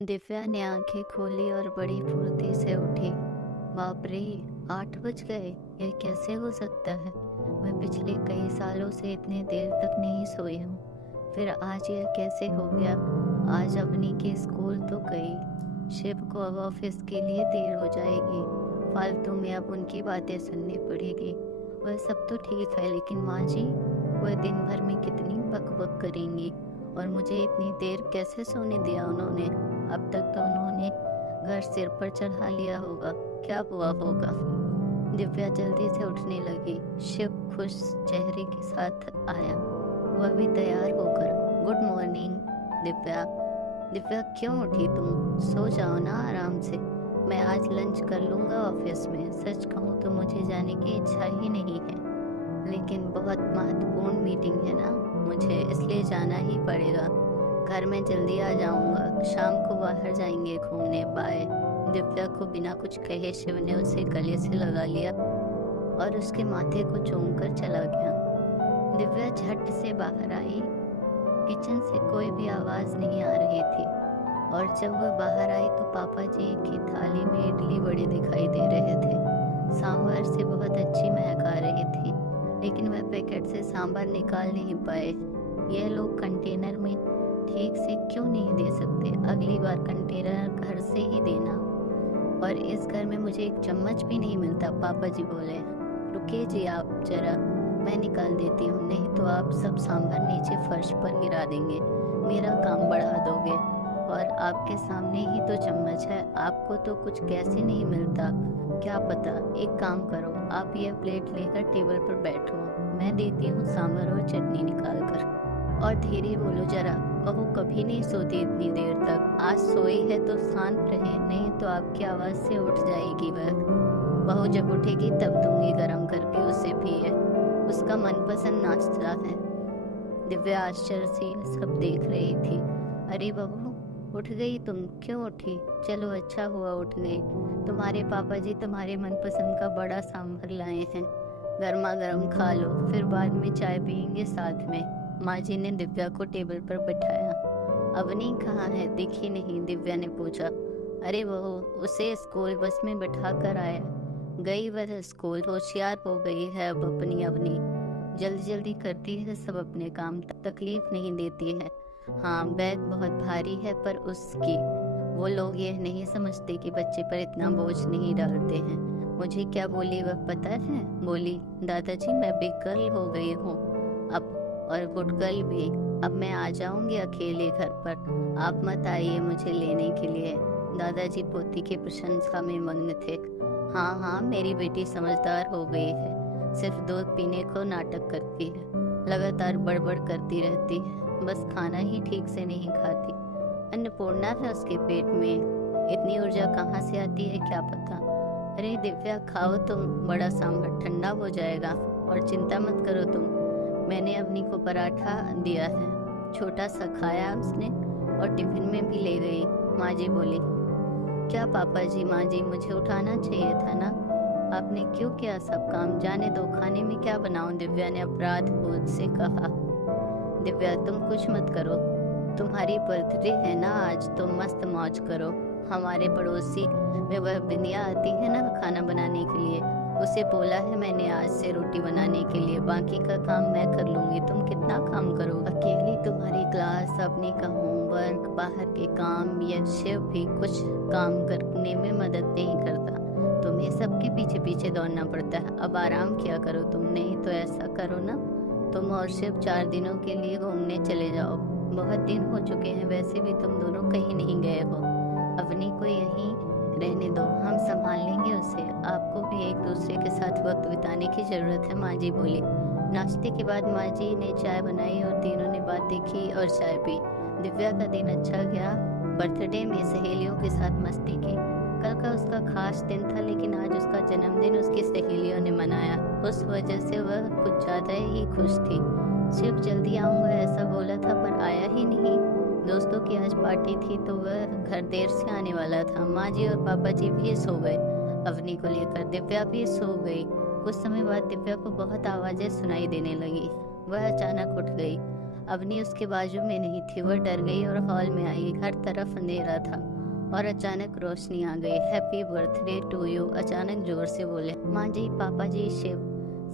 दिव्या ने आंखें खोली और बड़ी फुर्ती से उठी। बाप रे, 8 बज गए। यह कैसे हो सकता है? मैं पिछले कई सालों से इतने देर तक नहीं सोई हूँ, फिर आज यह कैसे हो गया? आज अवनी के स्कूल तो गई, शिव को अब ऑफिस के लिए देर हो जाएगी। फालतू में अब उनकी बातें सुननी पड़ेगी। वह सब तो ठीक है, लेकिन माँ जी, वह दिन भर में कितनी बक करेंगी और मुझे इतनी देर कैसे सोने दिया उन्होंने? अब तक तो उन्होंने घर सिर पर चढ़ा लिया होगा। क्या हुआ होगा? दिव्या जल्दी से उठने लगी। शिव खुश चेहरे के साथ आया, वह भी तैयार होकर। Good morning Divya. दिव्या, क्यों उठी तुम? सो जाओ ना आराम से। मैं आज लंच कर लूँगा ऑफिस में। सच कहूँ तो मुझे जाने की इच्छा ही नहीं है, लेकिन बहुत महत्वपूर्ण मीटिंग है ना मुझे, इसलिए जाना ही पड़ेगा। घर में जल्दी आ जाऊंगा, शाम को बाहर जाएंगे घूमने। बाय। दिव्या को बिना कुछ कहे शिव ने उसे गले से लगा लिया और उसके माथे को चूमकर चला गया। दिव्या झट से बाहर आई। किचन से कोई भी आवाज नहीं आ रही थी, और जब वह बाहर आई तो पापा जी की थाली में इडली बड़े दिखाई दे रहे थे। सांभर से बहुत अच्छी महक आ रही थी, लेकिन वह पैकेट से सांभर निकाल नहीं पाए। यह लोग कंटेनर में ठीक से क्यों नहीं दे सकते? अगली बार कंटेनर घर से ही देना। और इस घर में मुझे एक चम्मच भी नहीं मिलता, पापा जी बोले। रुकिए जी, आप जरा, मैं निकाल देती हूँ, नहीं तो आप सब सांभर नीचे फर्श पर गिरा देंगे, मेरा काम बढ़ा दोगे। और आपके सामने ही तो चम्मच है, आपको तो कुछ कैसे नहीं मिलता? क्या पता। एक काम करो, आप यह प्लेट लेकर टेबल पर बैठो, मैं देती हूँ सांभर और चटनी निकाल कर। और धीरे बोलो जरा, बहू कभी नहीं सोती इतनी देर तक। आज सोई है तो शांत रहे, नहीं तो आपकी आवाज से उठ जाएगी वह। बहू जब उठेगी तब दूंगी गरम करके उसे भी है, उसका मनपसंद नाश्ता है। दिव्या आश्चर्य से सब देख रही थी। अरे बहू, उठ गई तुम? क्यों उठी? चलो अच्छा हुआ उठ गई। तुम्हारे पापा जी तुम्हारे मनपसंद का बड़ा सांभर लाए हैं, गर्मा गर्म खा लो, फिर बाद में चाय पियेंगे साथ में। माँ जी ने दिव्या को टेबल पर बिठाया। अवनी कहाँ है? दिखी नहीं, दिव्या ने पूछा। अरे वो उसे स्कूल बस में बिठा कर आया। गई वह स्कूल, होशियार हो गई है अब अपनी अवनी। जल्दी जल्दी करती है सब अपने काम, तकलीफ नहीं देती है। हाँ, बैग बहुत भारी है, पर उसकी वो लोग यह नहीं समझते कि बच्चे पर इतना बोझ नहीं डालते हैं। मुझे क्या बोली वह पता है? बोली, दादाजी मैं बिग गर्ल हो गई हूँ अब, और गुड गर्ल भी। अब मैं आ जाऊंगी अकेले घर पर, आप मत आइए मुझे लेने के लिए। दादाजी पोती की प्रशंसा में मग्न थे। हाँ हाँ, मेरी बेटी समझदार हो गई है, सिर्फ दूध पीने को नाटक करती है, लगातार बड़बड़ करती रहती है, बस खाना ही ठीक से नहीं खाती। अन्नपूर्णा है उसके पेट में, इतनी ऊर्जा कहाँ से आती है क्या पता। अरे दिव्या, खाओ तुम, बड़ा सांभर ठंडा हो जाएगा। और चिंता मत करो तुम, मैंने अवनी को पराठा दिया है, छोटा सा खाया उसने और टिफिन में भी ले गई। माँ जी बोली। क्या पापा जी? माँ जी, मुझे उठाना चाहिए था ना, आपने क्यों किया सब काम? जाने दो, खाने में क्या बनाऊं? दिव्या ने अपराध बोध से कहा। दिव्या तुम कुछ मत करो, तुम्हारी बर्थडे है ना आज, तो मस्त मौज करो। हमारे पड़ोसी में वह बिंदिया आती है ना खाना बनाने के लिए, उसे बोला है मैंने आज से रोटी बनाने के लिए, बाकी का काम मैं कर लूंगी। तुम कितना काम करो अकेले? तुम्हारी क्लास, अपनी का होमवर्क, बाहर के काम, या शिव भी कुछ काम करने में मदद नहीं करता, तुम्हें सबके पीछे पीछे दौड़ना पड़ता है। अब आराम किया करो तुम, नहीं तो ऐसा करो ना, तुम और शिव 4 दिनों के लिए घूमने चले जाओ। बहुत दिन हो चुके हैं, वैसे भी तुम दोनों कहीं नहीं गए हो। अवनी को यहीं रहने दो, हम संभाल लेंगे उसे। आपको भी एक दूसरे के साथ वक्त बिताने की जरूरत है, माँ जी बोली। नाश्ते के बाद माँ जी ने चाय बनाई और तीनों ने बातें की और चाय पी। दिव्या का दिन अच्छा गया, बर्थडे में सहेलियों के साथ मस्ती की। कल का उसका खास दिन था, लेकिन आज उसका जन्मदिन उसकी सहेलियों ने मनाया, उस वजह से वह कुछ ज्यादा ही खुश थी। शिव जल्दी आऊंगा ऐसा बोला था, पर आया ही नहीं। दोस्तों की आज पार्टी थी तो वह घर देर से आने वाला था। माँ जी और पापा जी भी सो गए अवनी को लेकर, दिव्या भी सो गई। कुछ समय बाद दिव्या को बहुत आवाजें सुनाई देने लगी, वह अचानक उठ गई। अवनी उसके बाजू में नहीं थी। वह डर गई और हॉल में आई। हर तरफ अंधेरा था और अचानक रोशनी आ गई। हैप्पी बर्थडे टू यू, अचानक जोर से बोले। माँ जी, पापा जी, शिव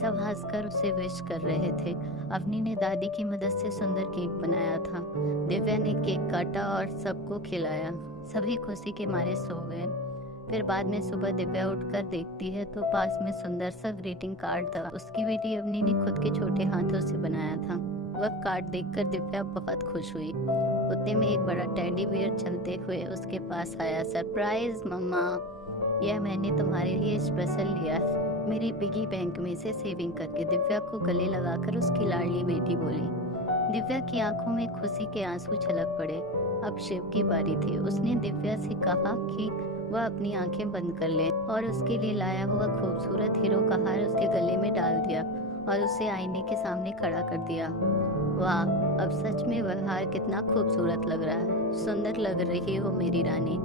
सब हंसकर उसे विश कर रहे थे। अवनी ने दादी की मदद से सुंदर केक बनाया था। दिव्या ने केक काटा और सबको खिलाया। सभी खुशी के मारे सो गए। फिर बाद में सुबह दिव्या उठकर देखती है तो पास में सुंदर सा ग्रीटिंग कार्ड था। उसकी बेटी अवनी ने खुद के छोटे हाथों से बनाया था। वह कार्ड देखकर दिव्या बहुत खुश हुई। उतने में एक बड़ा टेडी बियर चलते हुए उसके पास आया। सरप्राइज मम्मा, यह मैंने तुम्हारे लिए स्पेशल लिया है, मेरी पिगी बैंक में से सेविंग करके। दिव्या को गले लगाकर उसकी लाडली बेटी बोली। दिव्या की आंखों में खुशी के आंसू छलक पड़े। अब शिव की बारी थी। उसने दिव्या से कहा कि वह अपनी आंखें बंद कर ले और उसके लिए लाया हुआ खूबसूरत हीरो का हार उसके गले में डाल दिया और उसे आईने के सामने खड़ा कर दिया। वाह, अब सच में वह हार कितना खूबसूरत लग रहा है। सुंदर लग रही हो मेरी रानी,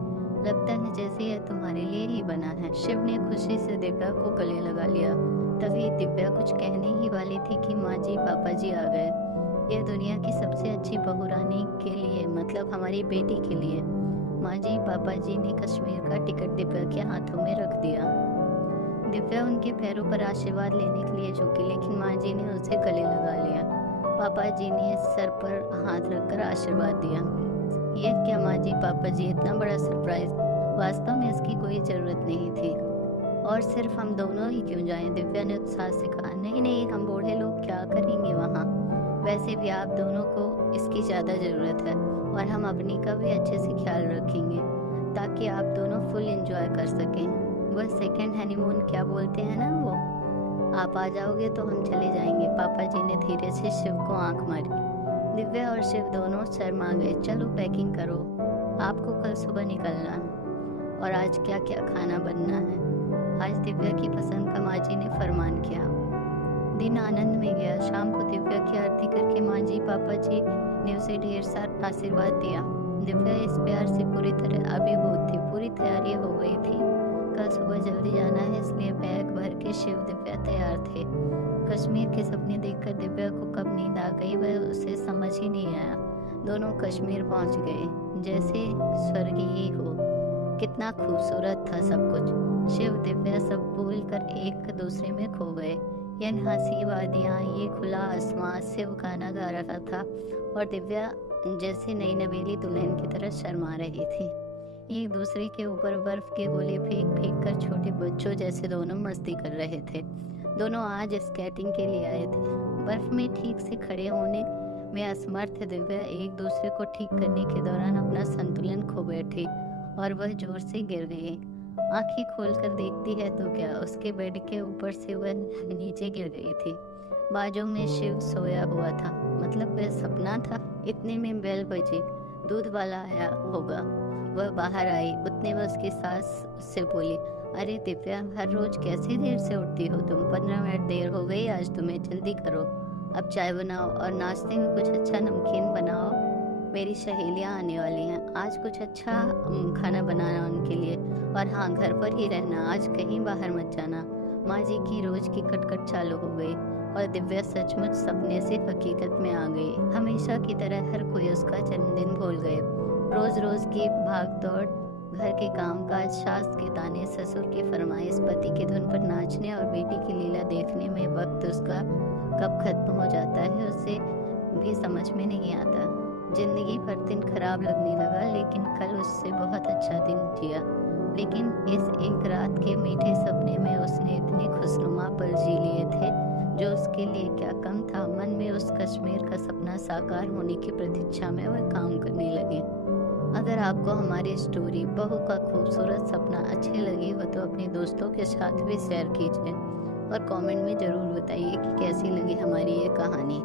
लगता है जैसे यह तुम्हारे लिए ही बना है। शिव ने खुशी से दिव्या को गले लगा लिया। तभी दिव्या कुछ कहने ही वाली थी कि माँ जी, पापा जी आ गए। यह दुनिया की सबसे अच्छी बहू रानी के लिए, मतलब हमारी बेटी के लिए। माँ जी, पापा जी ने कश्मीर का टिकट दिव्या के हाथों में रख दिया। दिव्या उनके पैरों पर आशीर्वाद लेने के लिए झुकी, लेकिन माँ जी ने उसे गले लगा लिया। पापा जी ने सर पर हाथ रखकर आशीर्वाद दिया। यह क्या माँ जी, पापा जी, इतना बड़ा सरप्राइज? वास्तव में इसकी कोई जरूरत नहीं थी, और सिर्फ हम दोनों ही क्यों जाएं? दिव्या ने उत्साह से कहा। नहीं नहीं, हम बूढ़े लोग क्या करेंगे वहाँ? वैसे भी आप दोनों को इसकी ज़्यादा ज़रूरत है, और हम अपनी का भी अच्छे से ख्याल रखेंगे ताकि आप दोनों फुल एंजॉय कर सकें। वह सेकंड हनीमून क्या बोलते हैं ना वो, आप आ जाओगे तो हम चले जाएंगे। पापा जी ने धीरे से शिव को आंख मारी। दिव्या और शिव दोनों शर्मा गए। चलो पैकिंग करो, आपको कल सुबह निकलना है। और आज क्या क्या खाना बनना है? आज दिव्या की पसंद का माँ जी ने फरमान किया। दिन आनंद में गया। शाम को दिव्या की आरती करके माँ जी, पापा जी ने उसे ढेर सारा आशीर्वाद दिया। दिव्या इस प्यार से पूरी तरह अभिभूत थी। पूरी तैयारी हो गई थी। कल सुबह जल्दी जाना है, इसलिए बैग भर के शिव दिव्या तैयार थे। कश्मीर के सपने देखकर दिव्या को कब नींद आ गई वह उसे समझ ही नहीं आया। दोनों कश्मीर पहुंच गए जैसे स्वर्ग ही हो। कितना खूबसूरत था सब कुछ। शिव दिव्या सब भूलकर एक दूसरे में खो गए। यह हंसी वादियाँ, ये खुला आसमां। शिव गाना गा रहा था और दिव्या जैसे नई नवेली दुल्हन की तरह शर्मा रही थी। एक दूसरे के ऊपर बर्फ के गोले फेंक फेंक कर छोटे बच्चों जैसे दोनों मस्ती कर रहे थे। दोनों आज स्केटिंग के लिए आए थे। बर्फ में ठीक से खड़े होने में असमर्थ दिव्या एक दूसरे को ठीक करने के दौरान अपना संतुलन खो बैठी और वह जोर से गिर गई। आंखें खोलकर देखती है तो क्या, उसके बेड के ऊपर से वह नीचे गिर गई थी। बाजू में शिव सोया हुआ था। मतलब वह सपना था। इतने में बेल बजी। दूध वाला आया होगा। वह बाहर आई। उतने में उसकी सास उससे बोली, अरे दिव्या, हर रोज कैसे देर से उठती हो तुम? 15 मिनट देर हो गई आज तुम्हें, जल्दी करो। अब चाय बनाओ और नाश्ते में कुछ अच्छा नमकीन बनाओ। मेरी सहेलियाँ आने वाली हैं, आज कुछ अच्छा खाना बनाना उनके लिए। और हाँ, घर पर ही रहना, आज कहीं बाहर मत जाना। माँ जी की रोज की कटकट चालू हो गई और दिव्या सचमुच सपने से हकीकत में आ गई। हमेशा की तरह हर कोई उसका जन्मदिन भूल गए। रोज रोज की भाग दौड़, घर के काम काज, सास के ताने, ससुर की फरमाइश, पति की धुन पर नाचने और बेटी की लीला देखने में वक्त उसका कब खत्म हो जाता है उसे भी समझ में नहीं आता। जिंदगी पर दिन खराब लगने लगा, लेकिन कल उससे बहुत अच्छा दिन जिया। लेकिन इस एक रात के मीठे सपने में उसने इतने खुशनुमा पल जी लिए थे जो उसके लिए क्या कम था। मन में उस कश्मीर का सपना साकार होने की प्रतीक्षा में वह काम करने लगे। अगर आपको हमारी स्टोरी बहू का खूबसूरत सपना अच्छी लगी हो तो अपने दोस्तों के साथ भी शेयर कीजिए और कमेंट में ज़रूर बताइए कि कैसी लगी हमारी ये कहानी।